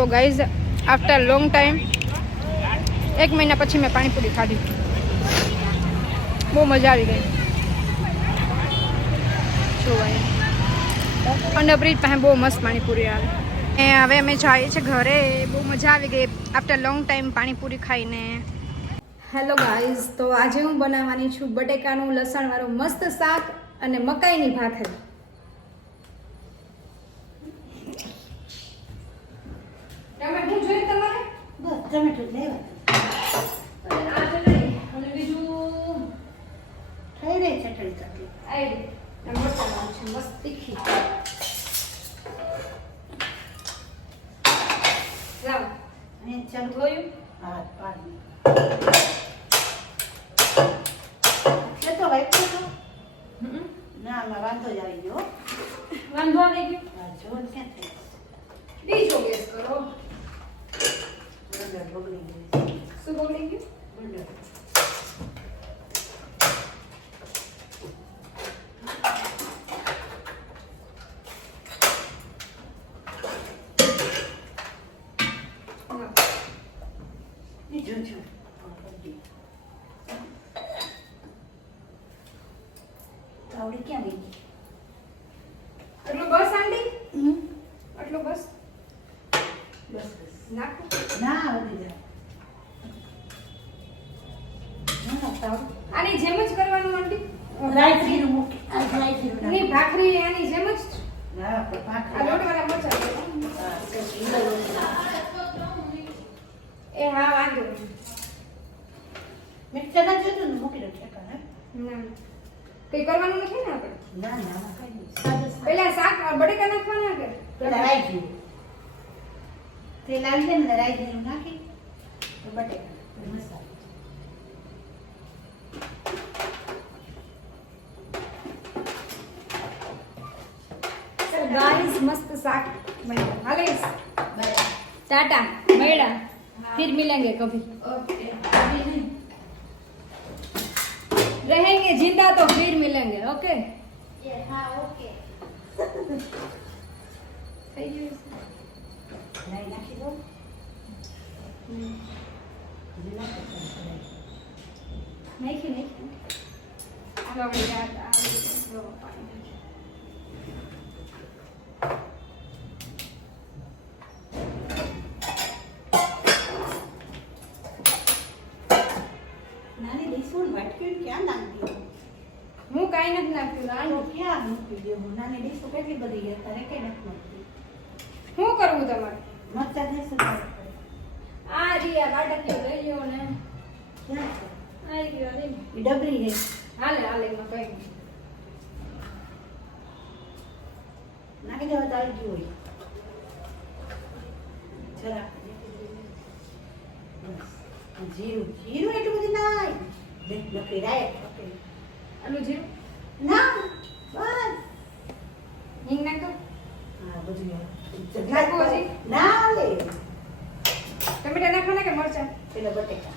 તો guys after long time એક મહિના પછી મેં પાણીપુરી ખાધી. બહુ મજા આવી ગઈ. જોવાય અંડરબ્રિજ પાસે બહુ મસ્ત પાણીપુરી આવે. એ હવે અમે જઈએ છીએ ઘરે. બહુ મજા આવી ગઈ. આફ્ટર લોંગ ટાઈમ પાણીપુરી ખાઈને. હેલો ગાઈઝ તો આજે હું બનાવવાની છું બટેકાનું લસણવાળું મસ્ત શાક અને મકાઈની ભાખરી. ટમેટું જોઈએ તમારે? બસ ટમેટું જ લેવા. આ ચટણી અને બીજું? થઈ રહી ચટણી ચટણી આવી મસ્ત મસાલા છે મસ્ત તીખી લાવ અને ચાલુ ધોયું હા પાણી એ તો વાઈટ તો હમ. ના આમાં વાંધો જ આવી ગયો વાંધો આવી ગયો હા જો ને ક્યાં થઈ બીજો ગેસ કરો ગુંદર બગડી ગયું શું બગડી ગયું ગુંદર લાવ. એ જો જો તાવડી ક્યાં ગઈ આટલું બસ આંટી હમ આટલું બસ બસ બસ નાખો ના વધી જાય ના તાવડી આની જેમ જ કરવાનું આંટી રાઈફીનું મૂકી આ રાઈફીનું ની ભાખરી આની જેમ જ ના આ પાખા લોટવાળા મરચાં એ હા વાંધો નહીં મિક્સર કઈ કરવાનું નથી ને આપણે? ના ના પેલા શાક બટેકા નાખવાના કે? પેલા રાઈ જીરું. તે લાવી ને રાઈ જીરું નાખી. બટેકા મસાલો. ગાઈસ મસ્ત શાક બની હાલે. ટાટા મળ્યા. फिर मिलेंगे कभी ओके रहेंगे जिंदा तो फिर मिलेंगे ओके नहीं ओके नहीं नहीं મરચાં દેશું તારે પડે. આ રિયા બાટકીઓ લઈ લ્યો ને ક્યાં છે આવી ગયો લઈ લો. એ ડબરી છે હાલે હાલે એમાં કઈ નહીં નાખી દેવા તાળી ગયું હોય જરા બસ. જીરું જીરું એટલું બધું નાય બે નકરી રાય ઓકે આલું જીરું ના બસ હિંગ નાખો ટમેટા નાખવાના કે મરચાં? પેલા બટેકા.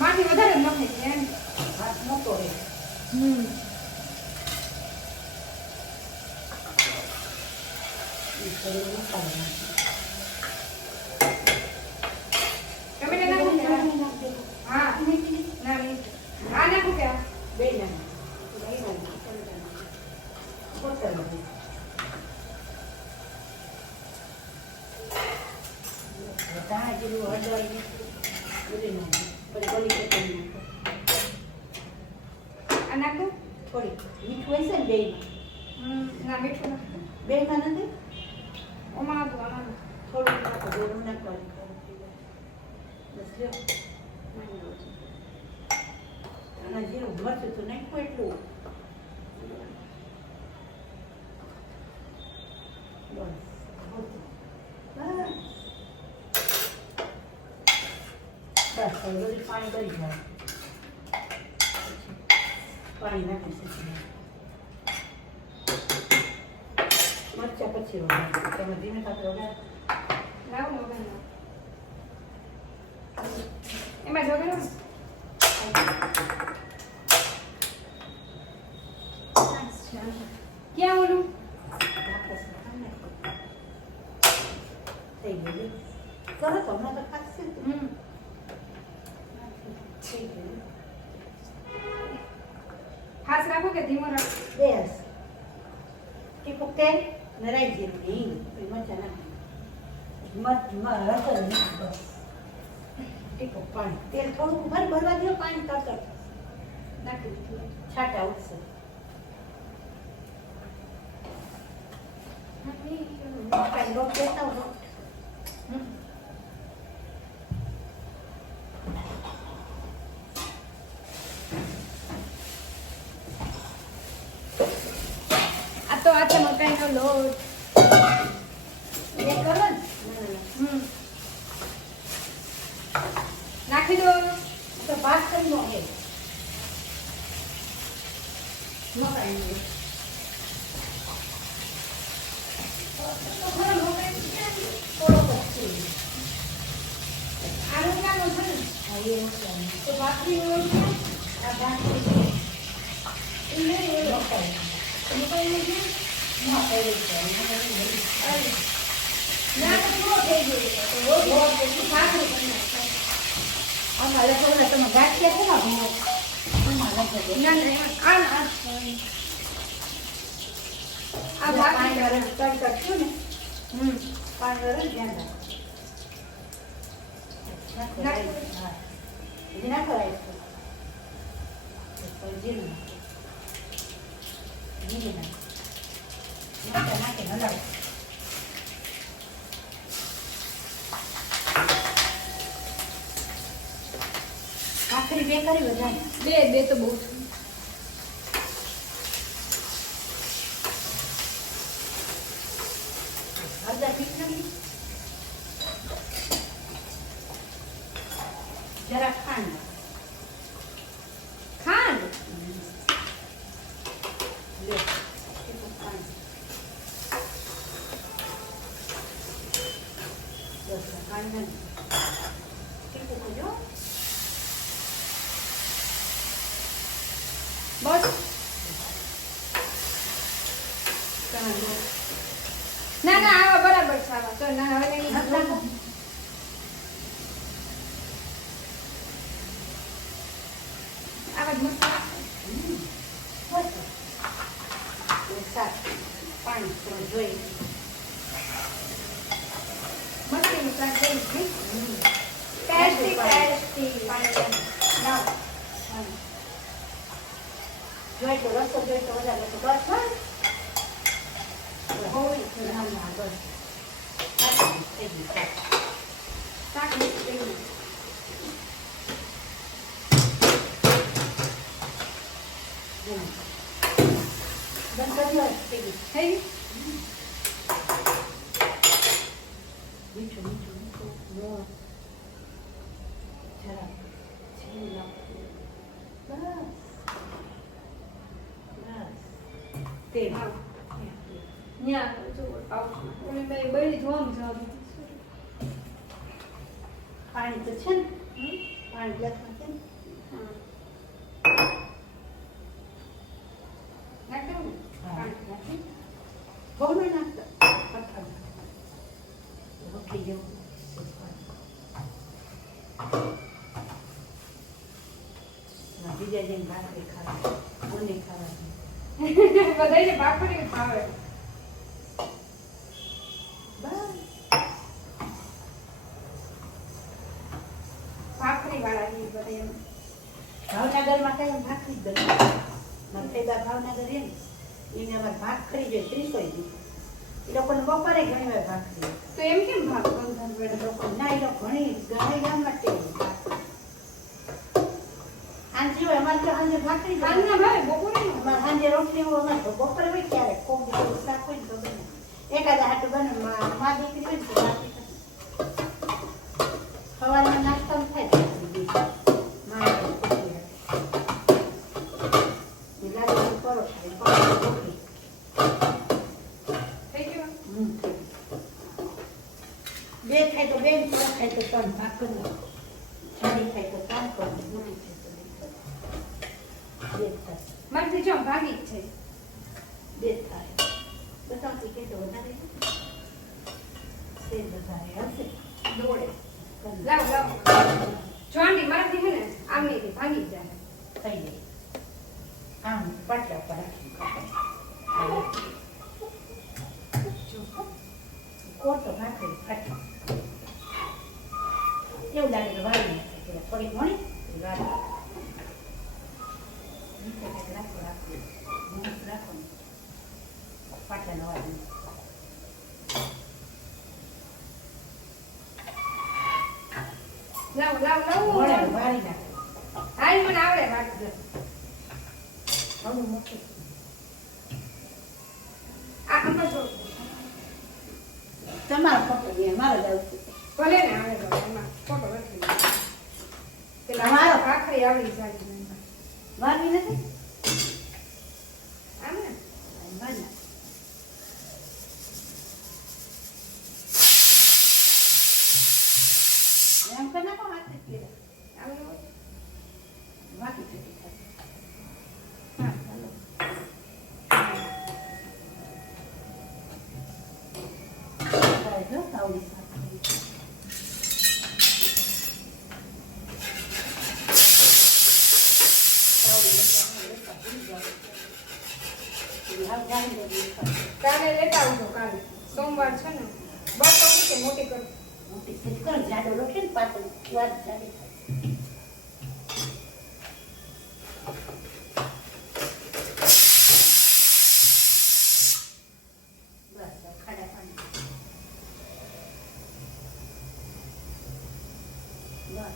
માથી વધારે નખે નખાય છે એમ. હાથ મોટો રહે હમ. મસાલો નાખી. ટમેટા નાખો કે આ? નાખી દેવું. હા નાખી દે. ના નહીં આ નાખું કે આ? બે નાની બે નાની ટમેટા નાખી. કોતર બધી. ધાણા જીરું હળદર બધું નાખી. પછી નાખો. આ નાખું થોડી મીઠું હશે ને બેયમાં. હમ, ના મીઠું નાખું બેયમાં નથી ઓમાં હતું આમાં હતું. થોડું નાખો થોડું નાખવાનું બસ લ્યો નાની રોટી. ધાણા જીરું મરચું તો નાખ્યું એટલું બસ બસ બસ હવે બધું પાણી કરી જાય. પાણી નાખી શકીએ મરચા પછી તમે ધીમે સાથે વઘાર. લાવો નાખો. એમાં જો ક્યાં ઓલું? ટીપું તેલ ને રાઈ જીરું ને હિંગ પછી મરચાં નાખી મરચ મ- હળદર ને બસ ટીપું પાણી તેલ થોડુંક ભર ભરવા દો પાણી તરત નાખી છાંટા ઉઠશે કાંઈ લોટ દેતા હો લોટ. હમ. આ તો આ છે મકાઈનો લોટ એ કરો ને ના, ના, ના. હમ નાખી દો તો ભાત કરી નો હે મકાઈનું. તો ભાખરી આ ભાત કરી એ નહીં ઓલો મકાઈ. છે મકાઈ છે. મકાઈ અરે. ના તો થઈ ગયો તો લોટ લોટ ભાખરી કરી નાખો. નાખો નાખો. નાખો જીરું નાખો. જીરું નાખો. નાખીને હલાવો. ભાખરી બે કરી વધારે. બે બે તો બહુ છે હળદર મીઠું જરા ખાંડ ખાંડ લે ટીપું ખાંડ બસ ખાંડ નાખી. ટીપું કરજો બસ તમારે ના ના આવા બરાબર છે આવા તો ના હવે નહીં હાથ નાખો. આવા જ મસ્ત પાણી તમે જોઈ મસ્તીનું શાક. હમ. ટેસ્ટી ટેસ્ટી પાણી. જોઈ તો રસ્તો જોઈ તો વધારે તો બસ હોય. બસ. શાક મસ્ત થઈ ગયું. બંધ કરી દો, થઈ ગયું. થઈ ગયું મીઠું મીઠું મીઠું મોણ જરા છીણી નાખો. બસ બસ તેલ હા. ન્યા જો પાઉચમાં. ઓલી બે બળી જોવામાં જવાબ પાણી તો છે ને પાણી ગ્લાસમાં છે ને નાખી દઉં ને? પાણી નાખી બહુ નહીં નાખતા હલકા નાખો. રોટલી જેવું ના, બીજા જેમ ભાખરી ખાવા. મને ખાવા. બધાયને ભાખરી ભાવે ભાખરી વાળા બધા એમ. ભાવનગરમાં કઈ ભાખરી જ મારા ફેદા ભાવનગર એમ એને અમારે ભાખરી જોઈએ ત્રીસો એ લોકોને બપોરે ઘણી વાર ભાખરી. તો એમ કેમ ભાગ બંધ લોકો ના એ લોકો ઘણી ઘણી ગામમાં ટેવ છે. હોય અમારે તો સાંજે ભાખરી બને. ભાવે બપોરે અમારે સાંજે રોટલી હોય અમારે તો બપોરે હોય ક્યારેક કોક દિવસ શાક હોય તો બને એકાદા હાટું બને માં માં દીકરી હોય તો બાકી તો સવારમાં નાસ્તામાં થાય ભાખરી બીજી. માં હાટુ ખોટી હાટુ. એ લાડુની પરોઠા, એ પરોઠા રોટલી. થઈ ગયો હમ. બે ખાય તો બે ને ત્રણ ખાય તો ત્રણ ભાગ કરી નાખો. જાડી થાય તો કામ કરવું મોટી થાય તો નહીં કરવું. બે થાય મારી જો ભાગી જ છે બે થાય બતાવતી કે તો વધારે તે વધારે ને આમ નહીં ભાગી જાય થઈ જાય આમ પાટલા પર રાખી કોટ પાટલા રાખો રાખો રાખો ને. પાટલાનો વાળી લાવ લાવ લાવ. મને વાળી નાખે. હાલ મને આવડે ભાગી હવે મોટું આ તો જો. તમારો પપ્પા મારો જ આવશે ભલે ને આવે તો એમાં ફોટો રાખી દે. પેલા તમારો? આખરી આવડી જાય છે એમાં. વાળી નથી આમ ને વાળી નાખે. એમ કરી નાખો હાથે જ પીડા. આમ ન હોય? બાકી ચૂકી થાય. હા, ચાલો. હવે જો તાવડી સાફ કરી. તાવડી લેતા આવો, લેતા ભૂલી જાઓ. એ હાવ જાણી દો, લેતા. કાલે લેતા આવજો કાલે. સોમવાર છે ને. બસ મોટી કર. મોટી. કરો, જાડો રોટલી પાતળી વાત જાડી 了，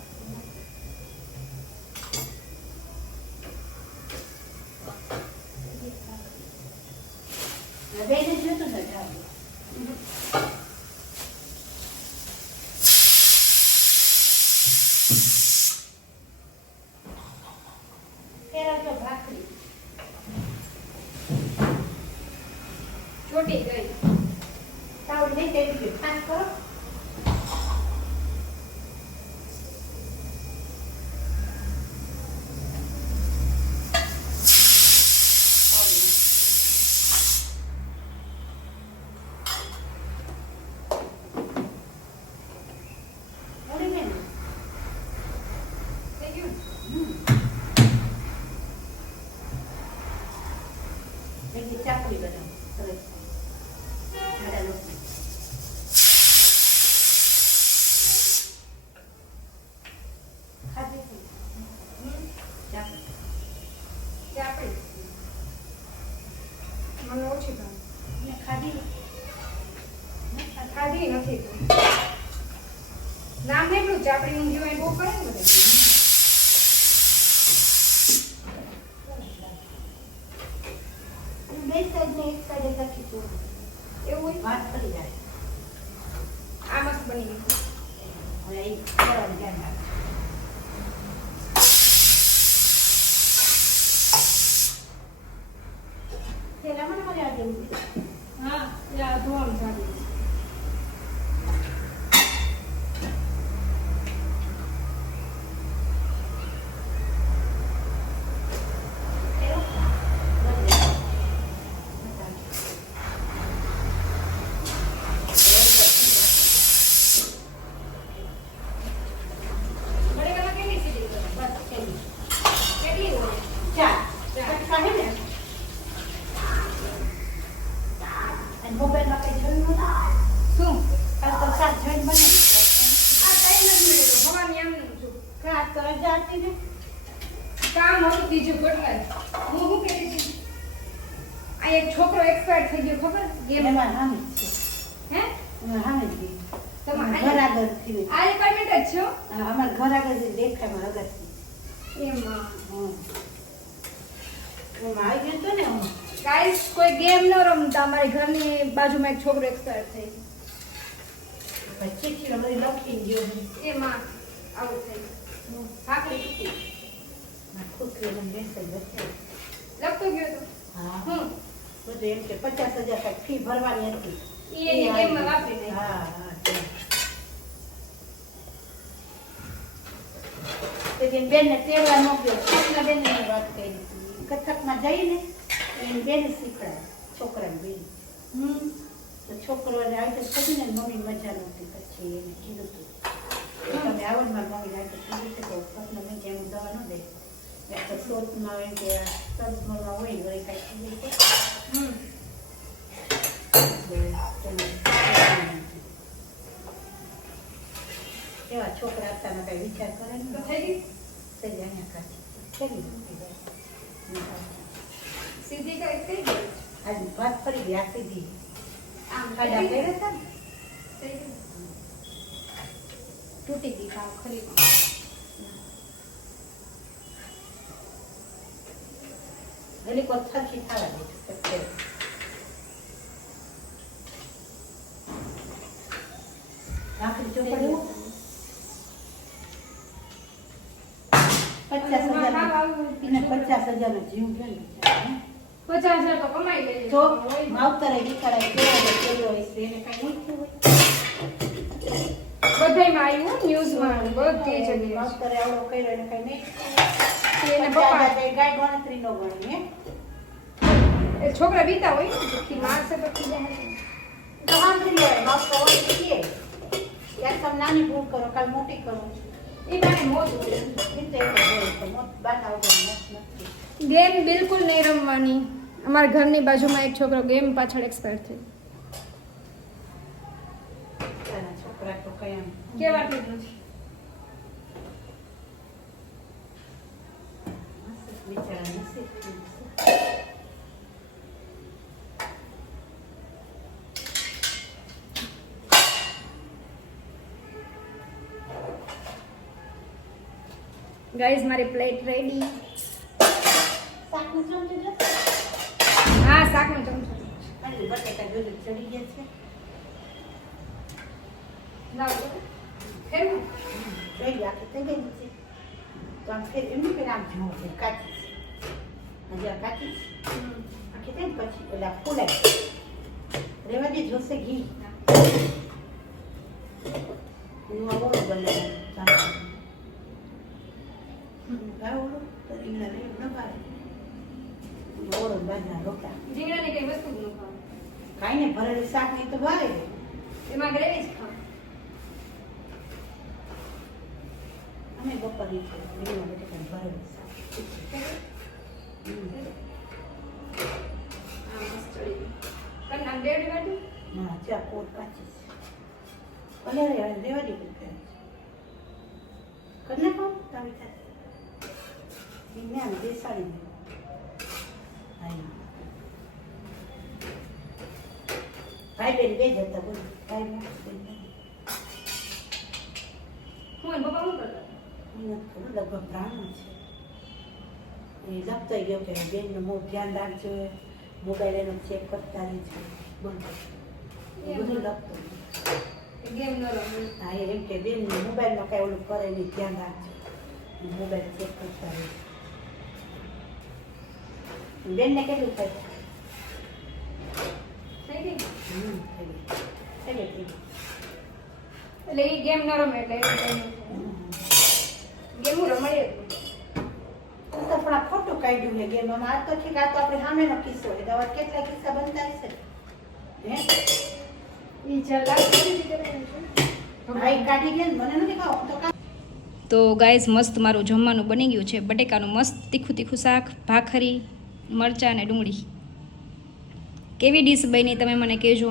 ખાધી નથી. નામ એટલું જ આપણી ઊંઘી હોય બહુ કરે ને બધા. એવું વાત કરી જાય આ મસ્ત બની ગયું હવે એ ખાવાનું ધ્યાન રાખ પેલા મને મને આજે હા યા ધોવાનું ચાલુ છે. બટેકામાં કેટલી સીટી કરો? કેટલી હોય મોબાઈલમાં કઈ જોયું નથી શું કાલ તો શાક જોઈને બનાવી આ ટાઈમ નથી મળ્યો ભવાની આમનું છું કાલ તો રજા હતી ને કામ હતું બીજું કેટલાય હું શું કહેતી હતી આ એક છોકરો થઈ ગયો ખબર? ગેમ એમાં હામી છે. હે? એમાં હામી છે. તમારે ઘર આગળ છે આ એપાર્ટમેન્ટ જ છો? અમારા ઘર આગળ જે દેખાય મારા છે. એમાં. એમાં આવી ગયું તો ને હું? ગાઈસ કોઈ ગેમ ન રમતા. અમારી ઘરની બાજુમાં એક છોકરો એક્સપાયર થઈ ગયો પછી લખી ગયો એમાં આવું થઈ. ભાખરી તૂટી. લખતો ગયો તો? હા. હું બધું એમ કે પચાસ હજાર કાંઈક ફી ભરવાની હતી. ઈ એની ગેમમાં વાપરી નાખી. હા હા તે. તે જેને તેડવા મોકલ્યો છોકરા બેનને મેં વાત કરી. હતી કથકમાં જઈને એની બેન શીખડાય છોકરાને બેન. હમ તો છોકરોને આવી તો ખબર ને મમ્મી મજા નહોતી. પછી એને કીધું હતું તમે આવો ને મારી મમ્મી આવી તો કીધું તો પત્ન મેં કે એમ દવા ન દે. તો શોધમાં હોય કે સદમાં હોય વળી કાંઈ કીધું એવા છોકરા હતા કઈ વિચાર કરે તો ને થઈ ગઈ અહીંયા કાઢી. ખેલી સીધી કઈ થઈ ગઈ? આજે વાત ફરી ગઈ આ સીધી. આમ ખાડા થઈ? કર્યા હતા ને? તૂટી ગઈ ભાવ ખરી ઘડીક વાર થરકી થવા દે. રાખડી ચોપડી પચાસ હજાર એને પચાસ હજાર નો જીવ પચાસ હજાર તો કમાઈ લેજે તો માવતરે નીકળાય કેવો કેવો હોય છે એને કઈ બધાયમાં આવ્યું ન્યૂઝમાં બધી જગ્યાએ માવતરે આવડો કર્યો એને કઈ નહીં એને પપ્પા ગાય ગણતરી નો ગણી હે એ છોકરા બીતા હોય પછી મારશે તો ખીજા હશે. તો સાંભળી લેવાય માવતર હોય તો કે યાર તમે નાની ભૂલ કરો કાલ મોટી કરો. એ બાને મોજ હોય. રીતે એ તો હોય તો મોટ બાટા વગર નથી. ગેમ બિલકુલ નહીં રમવાની. અમારા ઘરની બાજુમાં એક છોકરો ગેમ પાછળ એક્સપર્ટ છે. છોકરા તો કઈ આમ કેવાતું નથી બિચારા નસીબ ગાઈઝ મારી પ્લેટ રેડી. હા શાકનો ચમચો ચડી ગયા છે. લાવ ફેરવું. થઈ ગયા કે થઈ ગઈ છે તો આમ ફેર એમની પેલા આમ જુઓ છે કાચી છે હજી આ કાચી છે આખી થાય ને પછી પેલા ફૂલાય રેવા દે જોશે ઘી એનું આ ઓળો બનાવવાનું ગાળો ઓળો તો રીંગણા લઈ ન ભાવે ઓળો બાજના રોટલા રીંગણાની કઈ વસ્તુ જ ન ખાવ કાંઈ ને ભરેલું શાક નહીં તો ભાવે એમાં ગ્રેવી જ ખાવ અમે બપોરની છે રીંગણા બટેકાનું ભરેલું શાક હમ. હા મસ્ત ચડી ગયું તને આમ બેડ વાટું ના ચા પોત કાચી છે ભલે રે હવે રેવા દે બધું કરે છે કરી નાખો તાવી થાય મેં આમ બેસાડી દે ભાઈ ભાઈ બેન બે જતા બોલ. બેન. હું પપ્પા શું કરતા? મને ખબર લગભગ બ્રાહ્મણ છે. એ લખતો ગયો કે બેનનું મોં ધ્યાન રાખજો મોબાઈલ એનો ચેક કરતા રહેજો બોલ. બધું લખતો ગેમ ન રમવું હા એમ કે બેન મોબાઈલમાં કાંઈ ઓલું કરે નહીં ધ્યાન રાખજો. મોબાઈલ ચેક કરતા રહે. બેનને કેટલું થાય થઈ ગઈ હમ, થઈ ગયું. થઈ ગયું, થઈ ગયું. એટલે એ ગેમ ન રમે એટલે. ગેમ નહીં. તું તો પણ ખોટું કાઢ્યું ને ગેમમાં આ તો ઠીક આ તો આપણે સામેનો કિસ્સો એટલે આવા કેટલા કિસ્સા બનતા હશે? હે? ઈ ચાલ કરી દીધું ભાઈ કાઢી ગયા મને નથી ખાવું તો કાં તો ગાઈઝ મસ્ત મારું જમવાનું બની ગયું છે. બટેકાનું મસ્ત તીખું તીખું શાક ભાખરી મરચાં અને ડુંગળી. કેવી ડીશ બની તમે મને કહેજો